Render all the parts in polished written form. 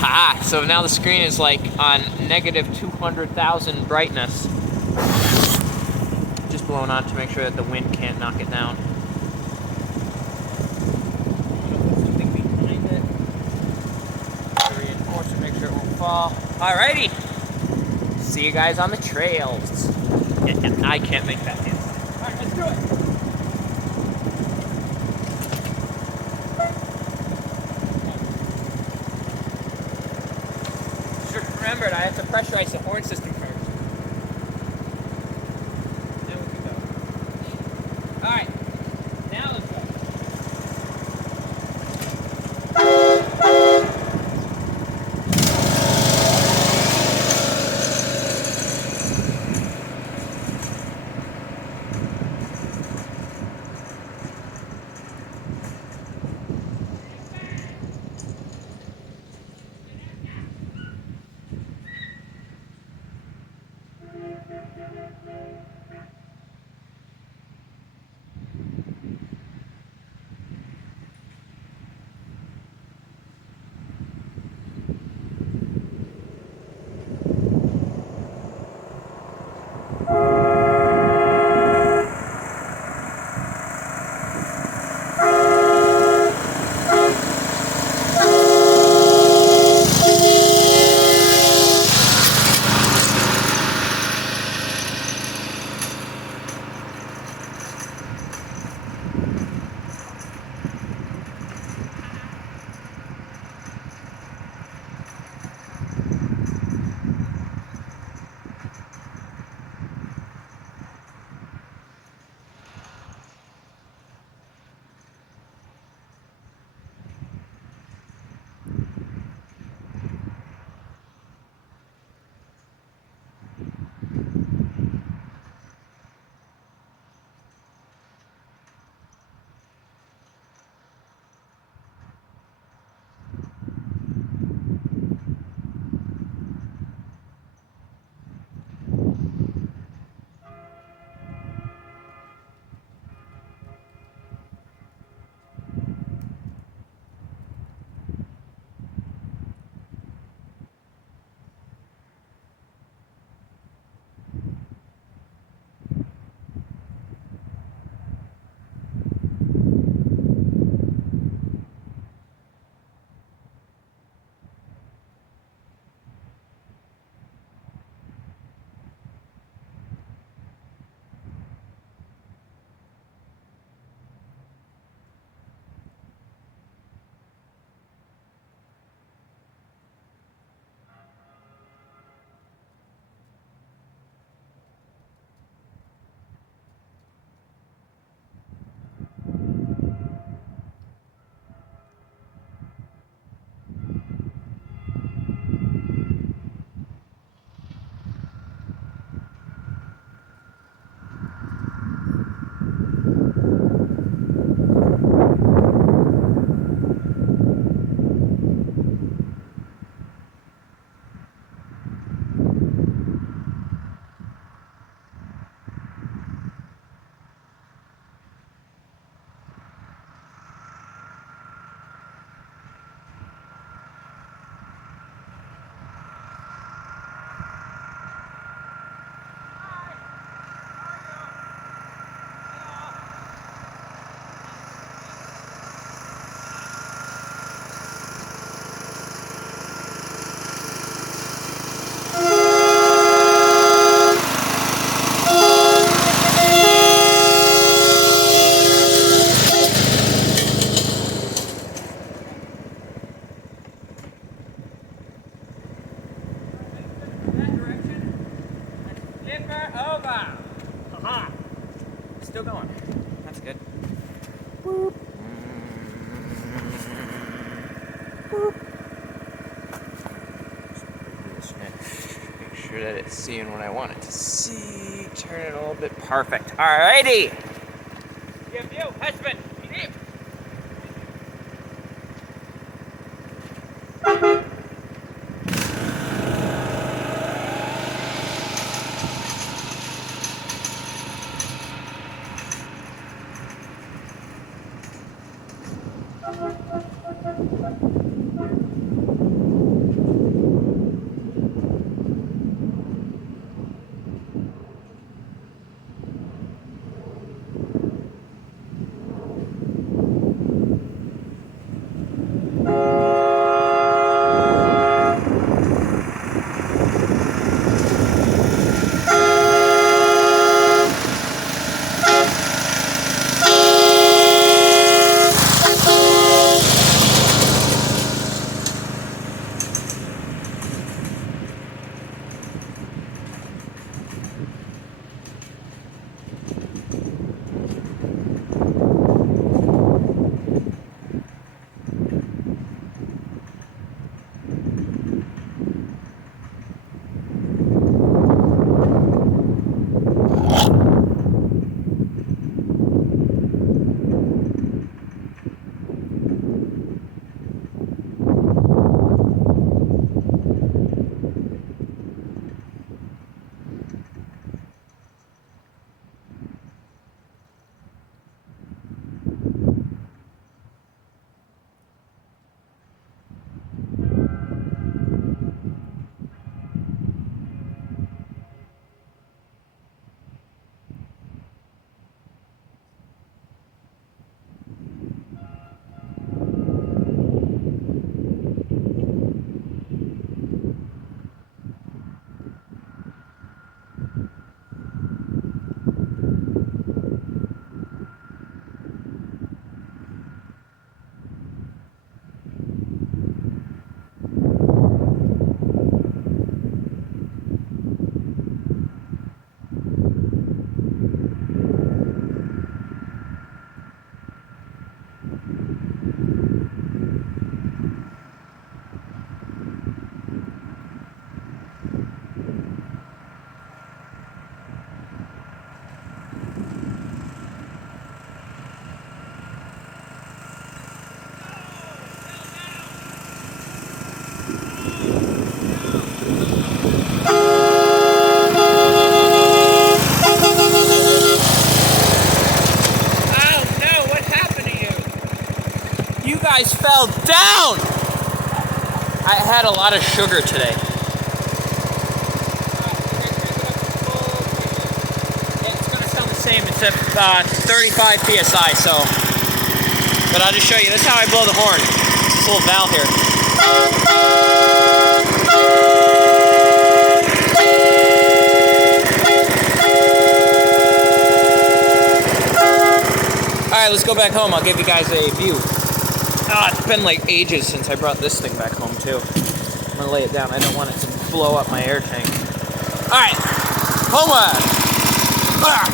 Ha! So now the screen is like on negative 200,000 brightness. Just blowing on to make sure that the wind can't knock it down. Something behind it to reinforce it, make sure it won't fall. Alrighty! See you guys on the trails. I can't make that hit. Alright, let's do it! Remembered, I have to pressurize the horn system first. Then we can go. Alright, now let's go. Still going. That's good. Boop. Boop. Make sure that it's seeing what I want it to see. Turn it a little bit. Perfect. Alrighty. Give you, husband. down! I had a lot of sugar today. It's gonna sound the same except 35 PSI, so. But I'll just show you. This is how I blow the horn. This little valve here. Alright, let's go back home. I'll give you guys a view. It's been like ages since I brought this thing back home too. I'm gonna lay it down. I don't want it to blow up my air tank. Alright, homeward! Alright,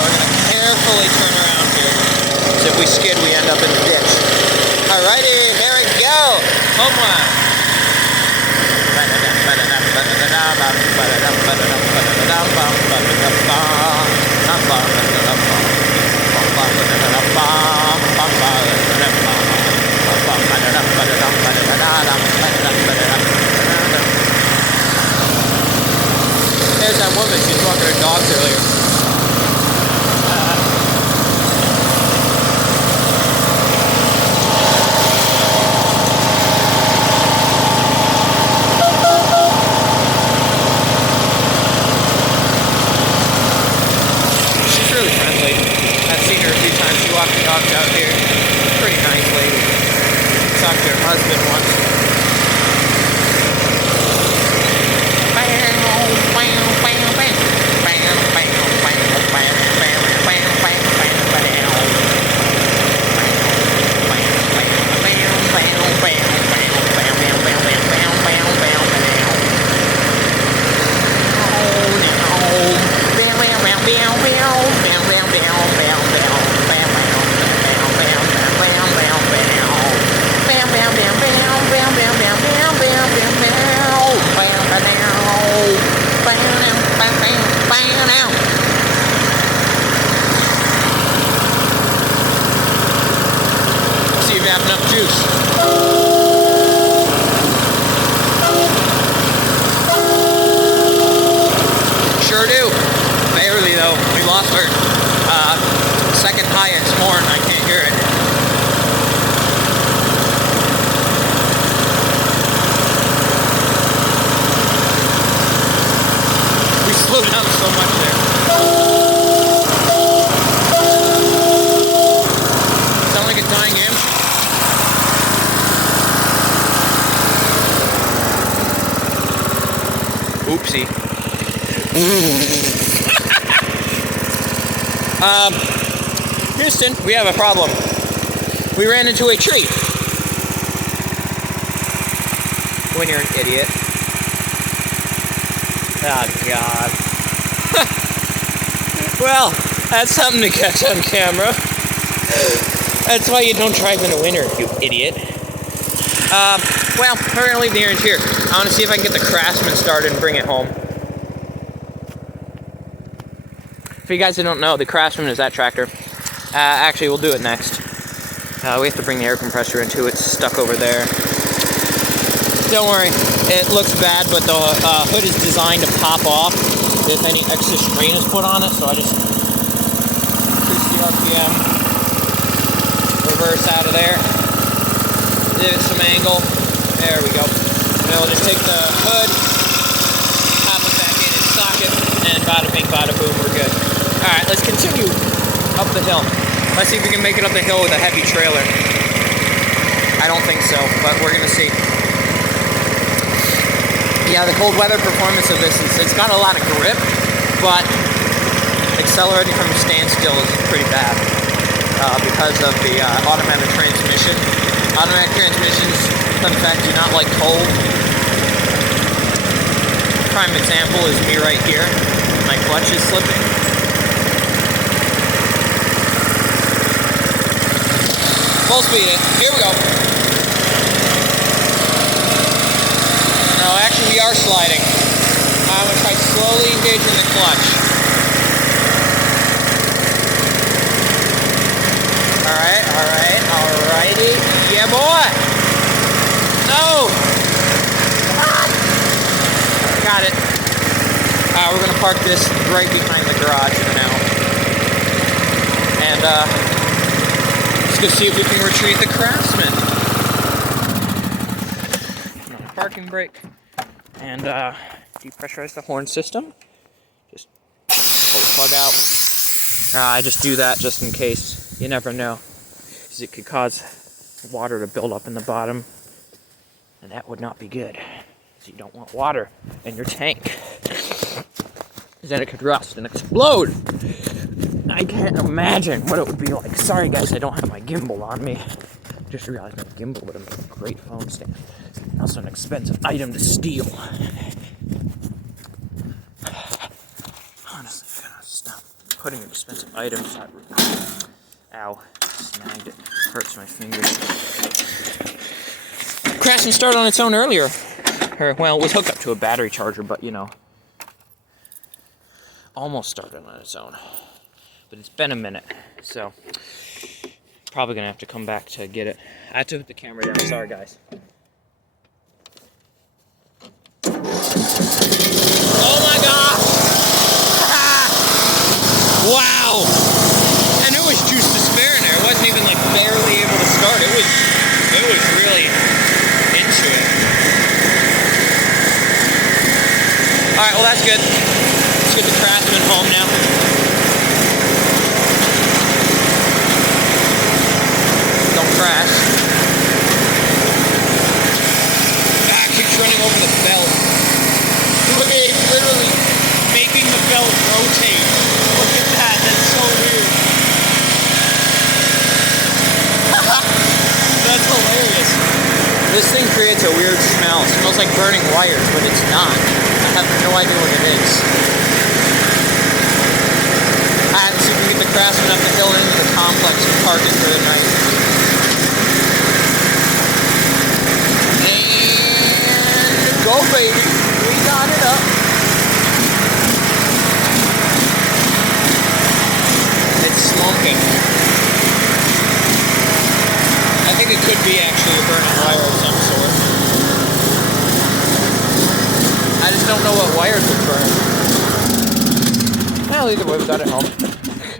we're gonna carefully turn around here. Because if we skid, we end up in the ditch. Alrighty, here we go! Homeward! There's that woman, she was walking her dogs earlier. She's really friendly. I've seen her a few times. She walks the dogs out here. Pretty nice lady. Talked to her husband once. See if you have enough juice. Sure do. Barely though. We lost our second highest horn. I can't hear it. We slowed down so much there. Sound like a dying imp? Oopsie. Houston, we have a problem. We ran into a tree. When you're an idiot. Oh, God. Well, that's something to catch on camera. That's why you don't drive in the winter, you idiot. Well, we're gonna leave the orange here. I wanna see if I can get the Craftsman started and bring it home. For you guys that don't know, the Craftsman is that tractor. Actually, we'll do it next. We have to bring the air compressor in too. It's stuck over there. Don't worry, it looks bad, but the hood is designed to pop off if any extra strain is put on it. So I just increase the RPM, reverse out of there, give it some angle. There we go. And we'll just take the hood, pop it back in its socket, and bada bing, bada boom, we're good. All right, let's continue up the hill. Let's see if we can make it up the hill with a heavy trailer. I don't think so, but we're gonna see. Yeah, the cold weather performance of this is, it's got a lot of grip, but accelerating from a standstill is pretty bad because of the automatic transmission. Automatic transmissions, fun fact, do not like cold. Prime example is me right here. My clutch is slipping. Full speed it. Here we go. No, actually we are sliding. I'm going to try slowly engaging the clutch. Alrighty. Yeah, boy. No. Come on. Got it. We're going to park this right behind the garage for now. And let's go see if we can retrieve the Craftsman. Parking brake. And depressurize the horn system. Just pull the plug out. I just do that just in case. You never know. Because it could cause water to build up in the bottom. And that would not be good. So you don't want water in your tank. Then it could rust and explode. I can't imagine what it would be like. Sorry guys, I don't have my gimbal on me. Just realized my gimbal would have made a great phone stand. Also an expensive item to steal. Honestly, I gotta stop putting expensive items out. Ow, snagged it. Hurts my fingers. Crashed and started on its own earlier. Well, it was hooked up to a battery charger, but you know. Almost started on its own. But it's been a minute, so probably gonna have to come back to get it. I had to put the camera down, sorry guys. Oh my god! Wow! And there was juice to spare in there. It wasn't even like barely able to start. It was really into it. Alright, well that's good. Let's get the Craftsman home now. Don't crash. Ah, it keeps running over the belt. Look at it, it's literally making the belt rotate. Look at that, that's so weird. That's hilarious. This thing creates a weird smell. It smells like burning wires, but it's not. I have no idea what it is. I have to see if we can get the Craftsman up the hill into the complex and park it for the night. And go baby, we got it up. It's smoking. I think it could be actually a burning wire of some sort. I just don't know what wires would burn. Well, either way, we got it home.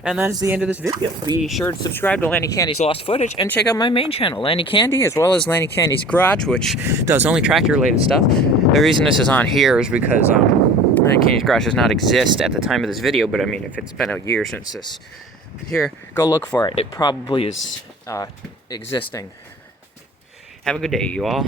And that is the end of this video. Be sure to subscribe to Lanny Candy's Lost Footage and check out my main channel, Lanny Candy, as well as Lanny Candy's Garage, which does only tractor-related stuff. The reason this is on here is because Lanny Candy's Garage does not exist at the time of this video, but I mean, if it's been a year since this, here, go look for it. It probably is existing. Have a good day, you all.